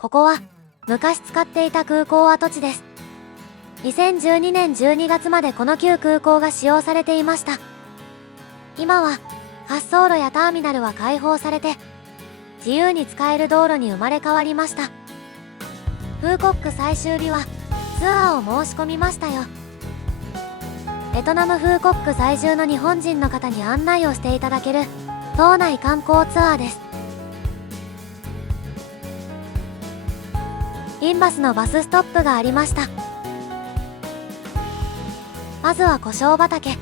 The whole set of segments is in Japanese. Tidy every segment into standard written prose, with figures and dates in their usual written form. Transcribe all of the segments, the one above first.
ここは昔使っていた空港跡地です。2012年12月までこの旧空港が使用されていました。今は滑走路やターミナルは開放されて自由に使える道路に生まれ変わりました。フーコック最終日はツアーを申し込みましたよ。ベトナムフーコック在住の日本人の方に案内をしていただける島内観光ツアーです。インバスのバスストップがありました。まずは胡椒畑。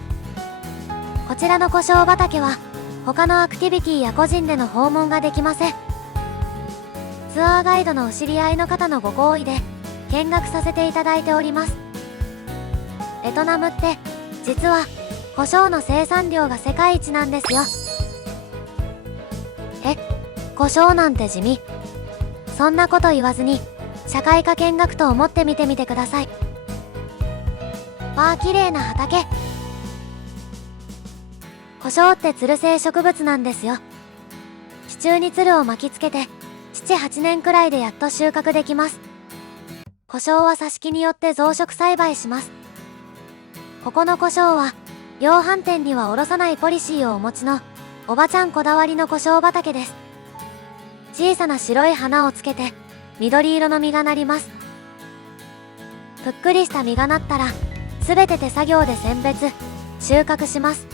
こちらの胡椒畑は他のアクティビティや個人での訪問ができません。ツアーガイドのお知り合いの方のご好意で見学させていただいております。ベトナムって実は胡椒の生産量が世界一なんですよ。胡椒なんて地味。そんなこと言わずに社会科見学と思って見てみてください。わあ、綺麗な畑。胡椒ってつる性植物なんですよ。地中につるを巻きつけて7、8年くらいでやっと収穫できます。胡椒は挿し木によって増殖栽培します。ここの胡椒は量販店には卸さないポリシーをお持ちのおばちゃんこだわりの胡椒畑です。小さな白い花をつけて緑色の実がなります。ぷっくりした実がなったらすべて手作業で選別収穫します。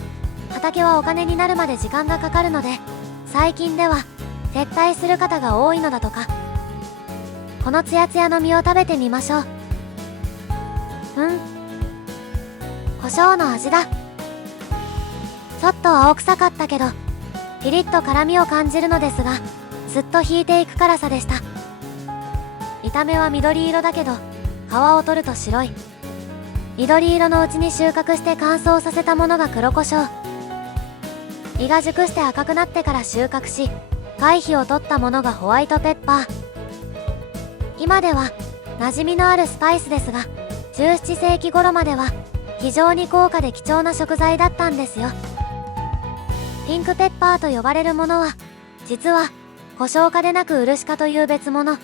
畑はお金になるまで時間がかかるので最近では撤退する方が多いのだとか。このツヤツヤの実を食べてみましょう。胡椒の味だ。ちょっと青臭かったけどピリッと辛みを感じるのですがずっと引いていく辛さでした。見た目は緑色だけど皮を取ると白い。緑色のうちに収穫して乾燥させたものが黒胡椒。実が熟して赤くなってから収穫し堆肥を取ったものがホワイトペッパー。今では馴染みのあるスパイスですが17世紀頃までは非常に高価で貴重な食材だったんですよ。ピンクペッパーと呼ばれるものは実は胡椒科でなく漆科という別物。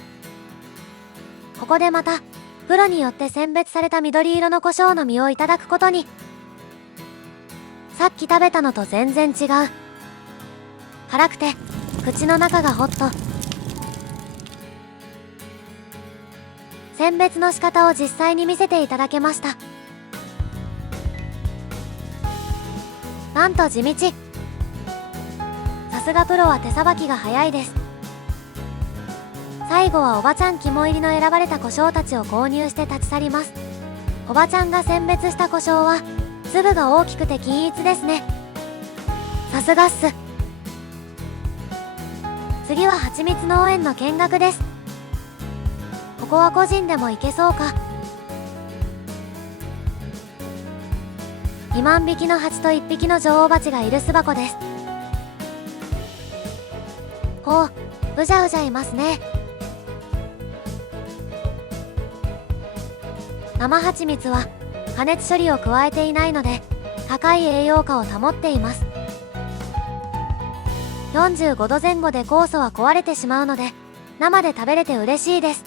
ここでまたプロによって選別された緑色の胡椒の実をいただくことに。さっき食べたのと全然違う。辛くて口の中がホッと。選別の仕方を実際に見せていただけました。なんと地道。さすがプロは手さばきが早いです。最後はおばちゃん肝入りの選ばれた胡椒たちを購入して立ち去ります。おばちゃんが選別した胡椒は粒が大きくて均一ですね。さすがっす。次は蜂蜜農園の見学です。ここは個人でも行けそうか。2万匹の蜂と1匹の女王蜂がいる巣箱です。ほう、うじゃうじゃいますね。生蜂蜜は加熱処理を加えていないので高い栄養価を保っています。45度前後で酵素は壊れてしまうので生で食べれて嬉しいです。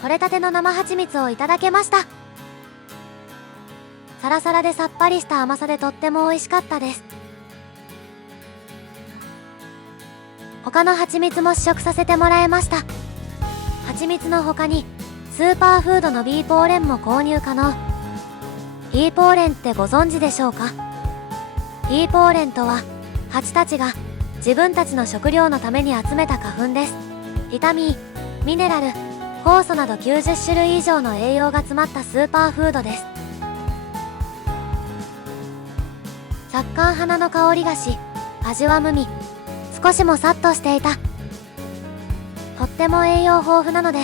取れたての生蜂蜜をいただけました。サラサラでさっぱりした甘さでとっても美味しかったです。他の蜂蜜も試食させてもらいました。蜂蜜の他にスーパーフードのビーポーレンも購入可能。ビーポーレンってご存知でしょうか。ビーポーレンとは蜂たちが自分たちの食料のために集めた花粉です。ビタミン、ミネラル、酵素など90種類以上の栄養が詰まったスーパーフードです。若干花の香りがし、味は無味。少しもさっとしていた。とっても栄養豊富なので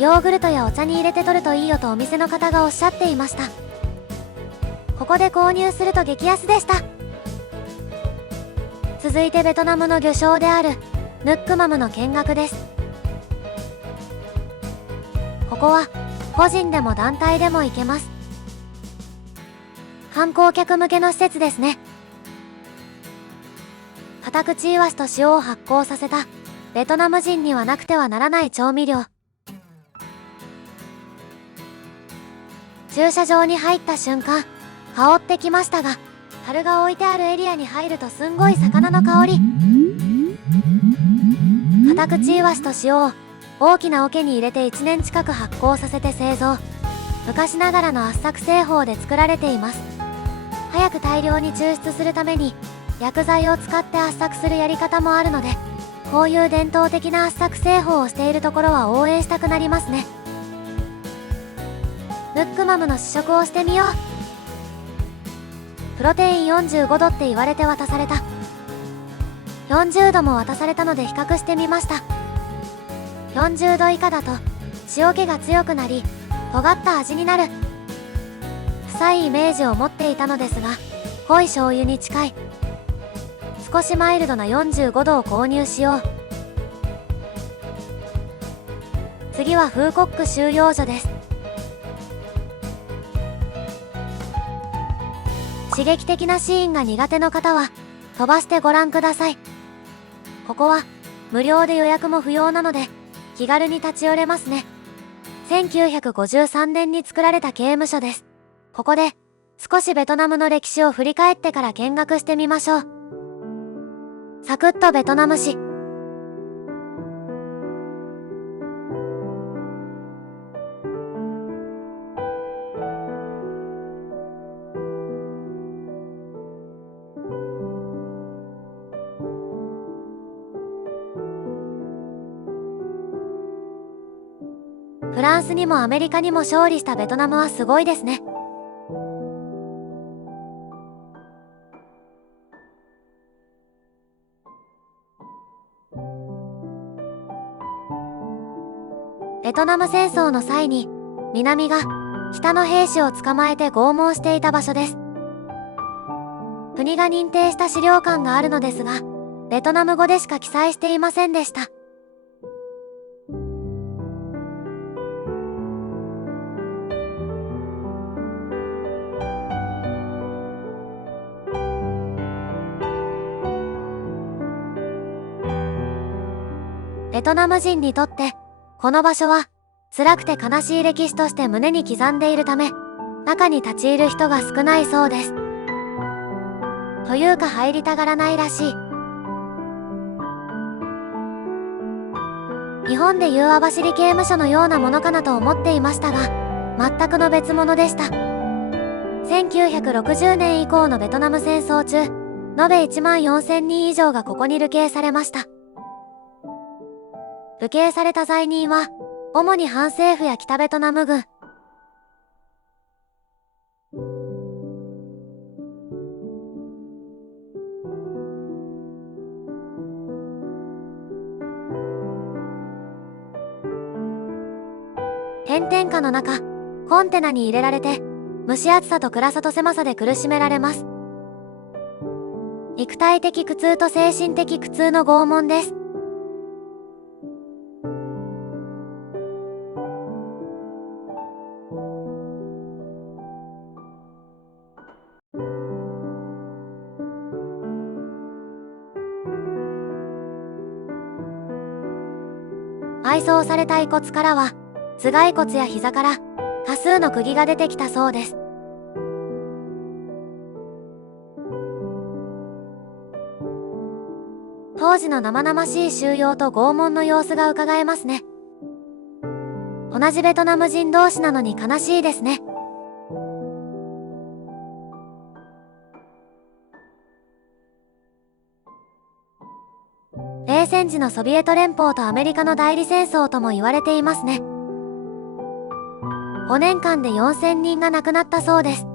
ヨーグルトやお茶に入れて取るといいよとお店の方がおっしゃっていました。ここで購入すると激安でした。続いてベトナムの魚礁であるヌックマムの見学です。ここは個人でも団体でも行けます。観光客向けの施設ですね。カタクチイワシと塩を発酵させたベトナム人にはなくてはならない調味料。駐車場に入った瞬間、香ってきましたが、樽が置いてあるエリアに入るとすんごい魚の香り。カタクチイワシと塩を大きな桶に入れて1年近く発酵させて製造。昔ながらの圧搾製法で作られています。早く大量に抽出するために薬剤を使って圧搾するやり方もあるので、こういう伝統的な圧搾製法をしているところは応援したくなりますね。ムックマムの試食をしてみよう。プロテイン45度って言われて渡された。40度も渡されたので比較してみました。40度以下だと塩気が強くなり尖った味になる。臭いイメージを持っていたのですが、濃い醤油に近い少しマイルドな45度を購入しよう。次はフーコック収容所です。刺激的なシーンが苦手の方は飛ばしてご覧ください。ここは無料で予約も不要なので気軽に立ち寄れますね。1953年に作られた刑務所です。ここで少しベトナムの歴史を振り返ってから見学してみましょう。サクッとベトナム史。フランスにもアメリカにも勝利したベトナムはすごいですね。ベトナム戦争の際に南が北の兵士を捕まえて拷問していた場所です。国が認定した資料館があるのですが、ベトナム語でしか記載していませんでした。ベトナム人にとってこの場所は辛くて悲しい歴史として胸に刻んでいるため、中に立ち入る人が少ないそうです。というか入りたがらないらしい。日本でいう網走刑務所のようなものかなと思っていましたが、全くの別物でした。1960年以降のベトナム戦争中、延べ14000人以上がここに流刑されました。流刑された罪人は主に反政府や北ベトナム軍、炎天下の中コンテナに入れられて蒸し暑さと暗さと狭さで苦しめられます。肉体的苦痛と精神的苦痛の拷問です。埋葬された遺骨からは頭蓋骨や膝から多数の釘が出てきたそうです。当時の生々しい収容と拷問の様子が伺えますね。同じベトナム人同士なのに悲しいですね。冷戦時のソビエト連邦とアメリカの代理戦争とも言われていますね。5年間で4000人が亡くなったそうです。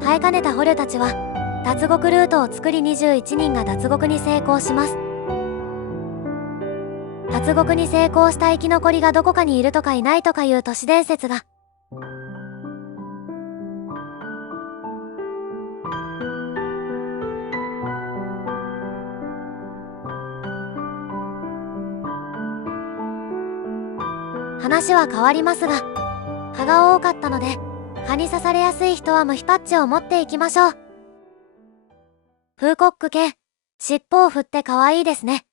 耐えかねた捕虜たちは脱獄ルートを作り21人が脱獄に成功します。脱獄に成功した生き残りがどこかにいるとかいないとかいう都市伝説が。話は変わりますが、蚊が多かったので、蚊に刺されやすい人は虫パッチを持っていきましょう。フーコック犬、尻尾を振って可愛いですね。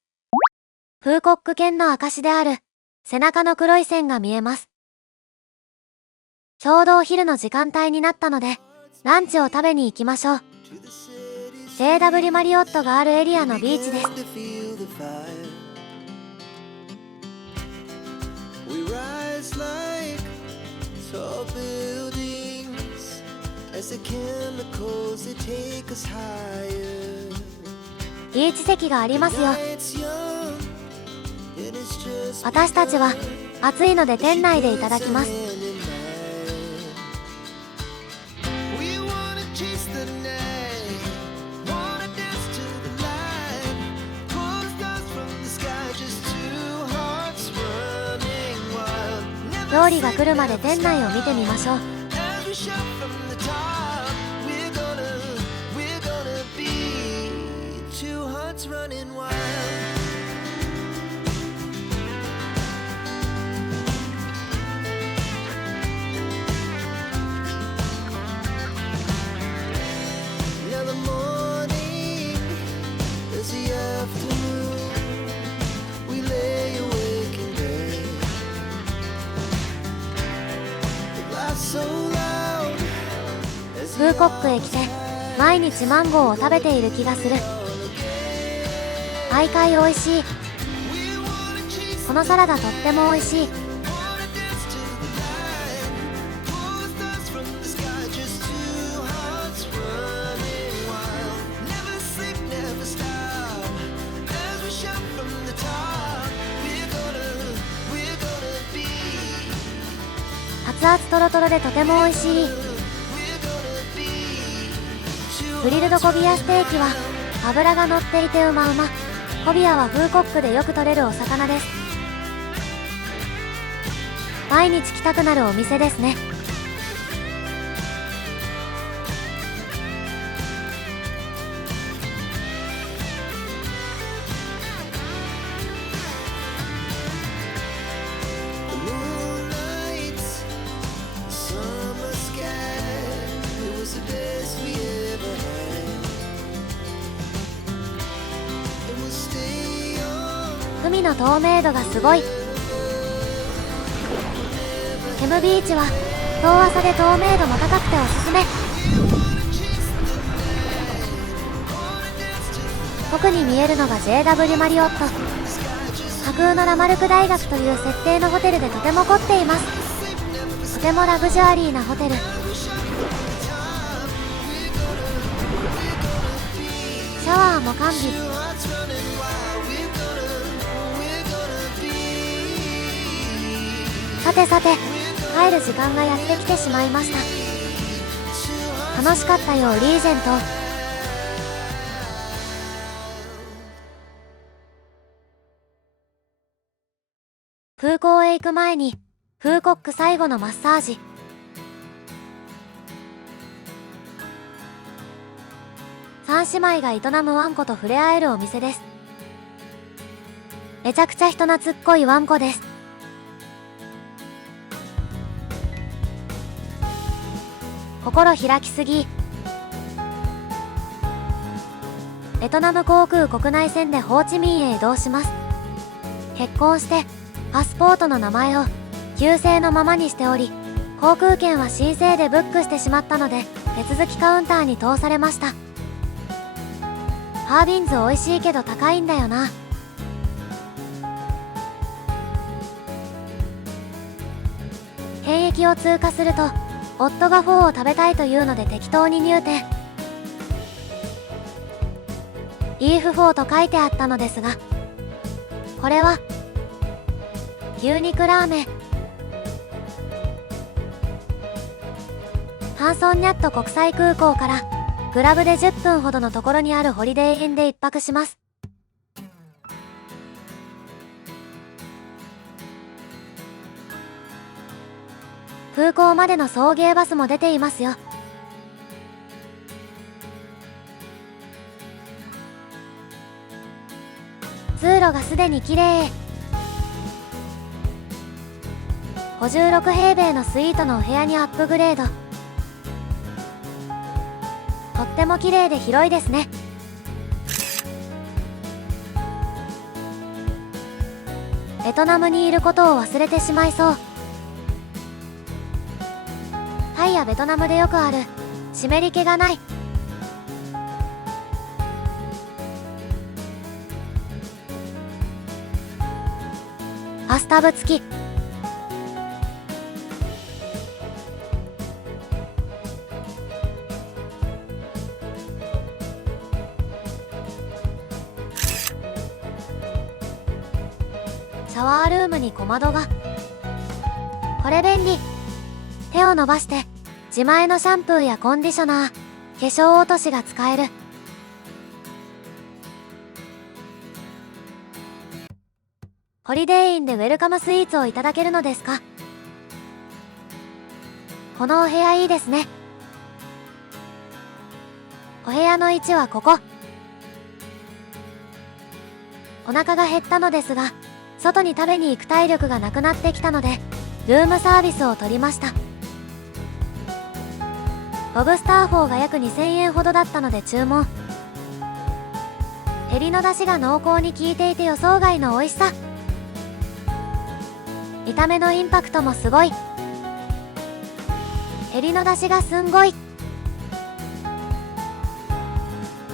フーコック犬の証である背中の黒い線が見えます。ちょうどお昼の時間帯になったので、ランチを食べに行きましょう。JW マリオットがあるエリアのビーチです。ビーチ席がありますよ。私たちは暑いので店内でいただきます。料理が来るまで店内を見てみましょう。フーコックへ来て毎日マンゴーを食べている気がする。毎回美味しい。このサラダとっても美味しい。熱々トロトロでとても美味しい。グリルドコビアステーキは脂が乗っていてうまうま。コビアはフーコックでよく取れるお魚です。毎日来たくなるお店ですね。海の透明度がすごい。ケムビーチは遠浅で透明度も高くておすすめ。奥に見えるのが JW マリオット。架空のラマルク大学という設定のホテルでとても凝っています。とてもラグジュアリーなホテル。シャワーも完備。さてさて、帰る時間がやってきてしまいました。楽しかったよ、リーゼント。空港へ行く前にフーコック最後のマッサージ。三姉妹が営むワンコと触れ合えるお店です。めちゃくちゃ人懐っこいワンコです。心開きすぎ。ベトナム航空国内線でホーチミンへ移動します。結婚してパスポートの名前を旧姓のままにしており、航空券は申請でブックしてしまったので手続きカウンターに通されました。ハービンズ美味しいけど高いんだよな。検疫を通過すると夫がフォーを食べたいというので適当に入店。ビーフフォーと書いてあったのですが、これは牛肉ラーメン。ハンソンニャット国際空港からグラブで10分ほどのところにあるホリデーインで一泊します。空港までの送迎バスも出ていますよ。通路がすでに綺麗。56平米のスイートのお部屋にアップグレード。とっても綺麗で広いですね。ベトナムにいることを忘れてしまいそう。タイやベトナムでよくある湿り気がないバスタブ付き。シャワールームに小窓が。これ便利。手を伸ばして自前のシャンプーやコンディショナー、化粧落としが使える。ホリデーインでウェルカムスイーツをいただけるのですか。このお部屋いいですね。お部屋の位置はここ。お腹が減ったのですが、外に食べに行く体力がなくなってきたので、ルームサービスを取りました。ロブスターフォーが約2000円ほどだったので注文。エビの出汁が濃厚に効いていて予想外の美味しさ。見た目のインパクトもすごい。エビの出汁がすんごい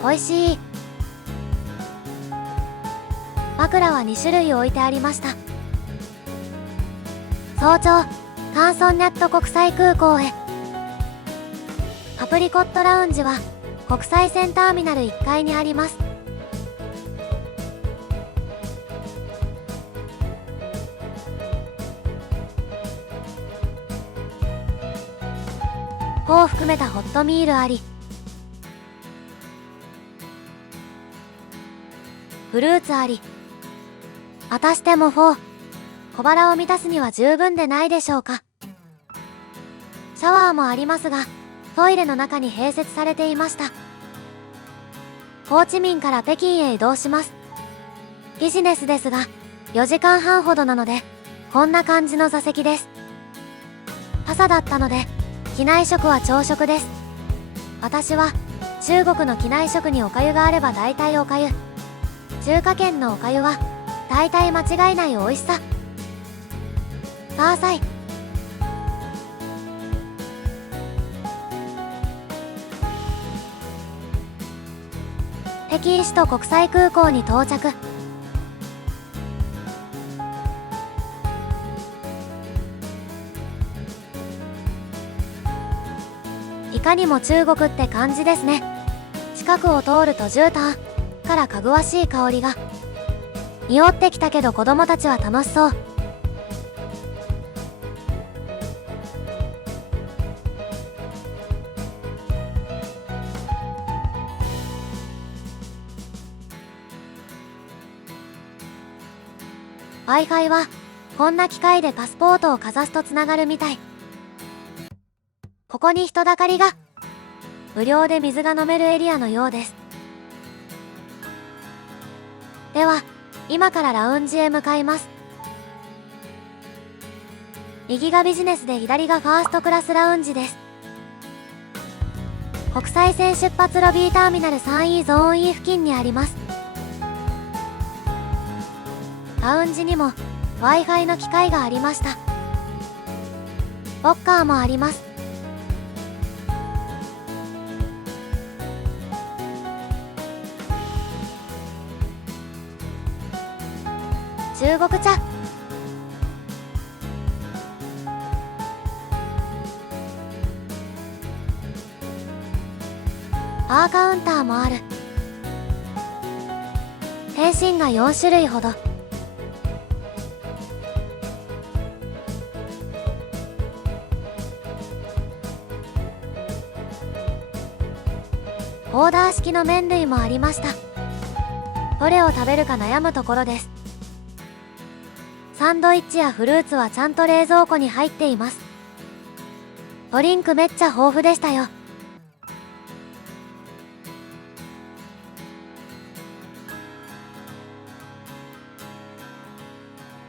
美味しい。枕は2種類置いてありました。早朝、カンソンニャット国際空港へ。アプリコットラウンジは国際線ターミナル1階にあります。フォーを含めたホットミールあり、フルーツあり。またしてもフォー。小腹を満たすには十分でないでしょうか。シャワーもありますが、トイレの中に併設されていました。ホーチミンから北京へ移動します。ビジネスですが、4時間半ほどなので、こんな感じの座席です。朝だったので、機内食は朝食です。私は、中国の機内食にお粥があれば大体お粥。中華圏のお粥は、大体間違いない美味しさ。バーサイ。北京首都国際空港に到着。いかにも中国って感じですね。近くを通ると絨毯からかぐわしい香りが。匂ってきたけど子供たちは楽しそう。Wi-Fi はこんな機械でパスポートをかざすとつながるみたい。ここに人だかりが。無料で水が飲めるエリアのようです。では、今からラウンジへ向かいます。右がビジネスで左がファーストクラスラウンジです。国際線出発ロビーターミナル 3E ゾーン E 付近にあります。ラウンジにも Wi-Fi の機械がありました。ロッカーもあります。中国茶。バーカウンターもある。点心が4種類ほど。オーダー式の麺類もありました。どれを食べるか悩むところです。サンドイッチやフルーツはちゃんと冷蔵庫に入っています。ドリンクめっちゃ豊富でしたよ。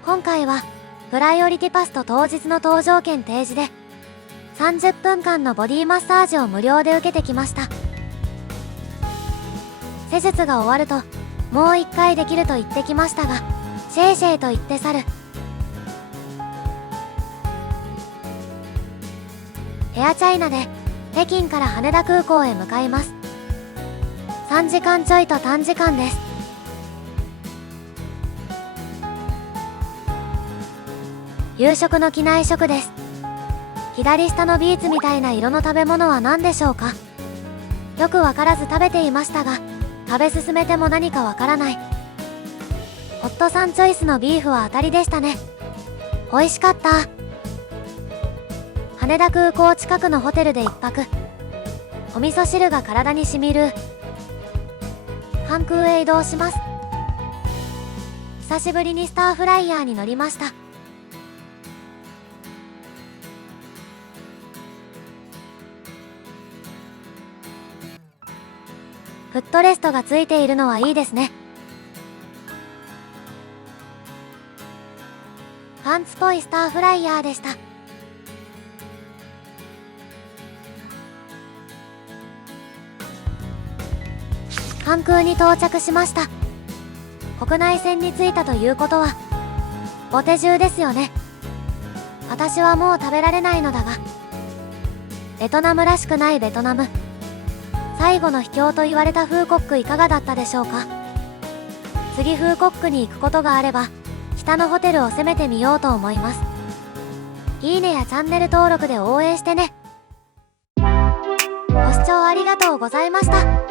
今回はプライオリティパスと当日の搭乗券提示で30分間のボディマッサージを無料で受けてきました。施術が終わるともう1回できると言ってきましたが、シェイシェイと言って去る。エアチャイナで北京から羽田空港へ向かいます。3時間ちょいと短時間です。夕食の機内食です。左下のビーツみたいな色の食べ物は何でしょうか。よくわからず食べていましたが、食べ進めても何かわからない。ホットサンチョイスのビーフは当たりでしたね。美味しかった。羽田空港近くのホテルで1泊。お味噌汁が体にしみる。関空へ移動します。久しぶりにスターフライヤーに乗りました。フットレストがついているのはいいですね。パンツっぽいスターフライヤーでした。関空に到着しました。国内線に着いたということはお手重ですよね。私はもう食べられないのだが、ベトナムらしくないベトナム。最後の秘境と言われたフーコックいかがだったでしょうか。次フーコックに行くことがあれば北のホテルを攻めてみようと思います。いいねやチャンネル登録で応援してね。ご視聴ありがとうございました。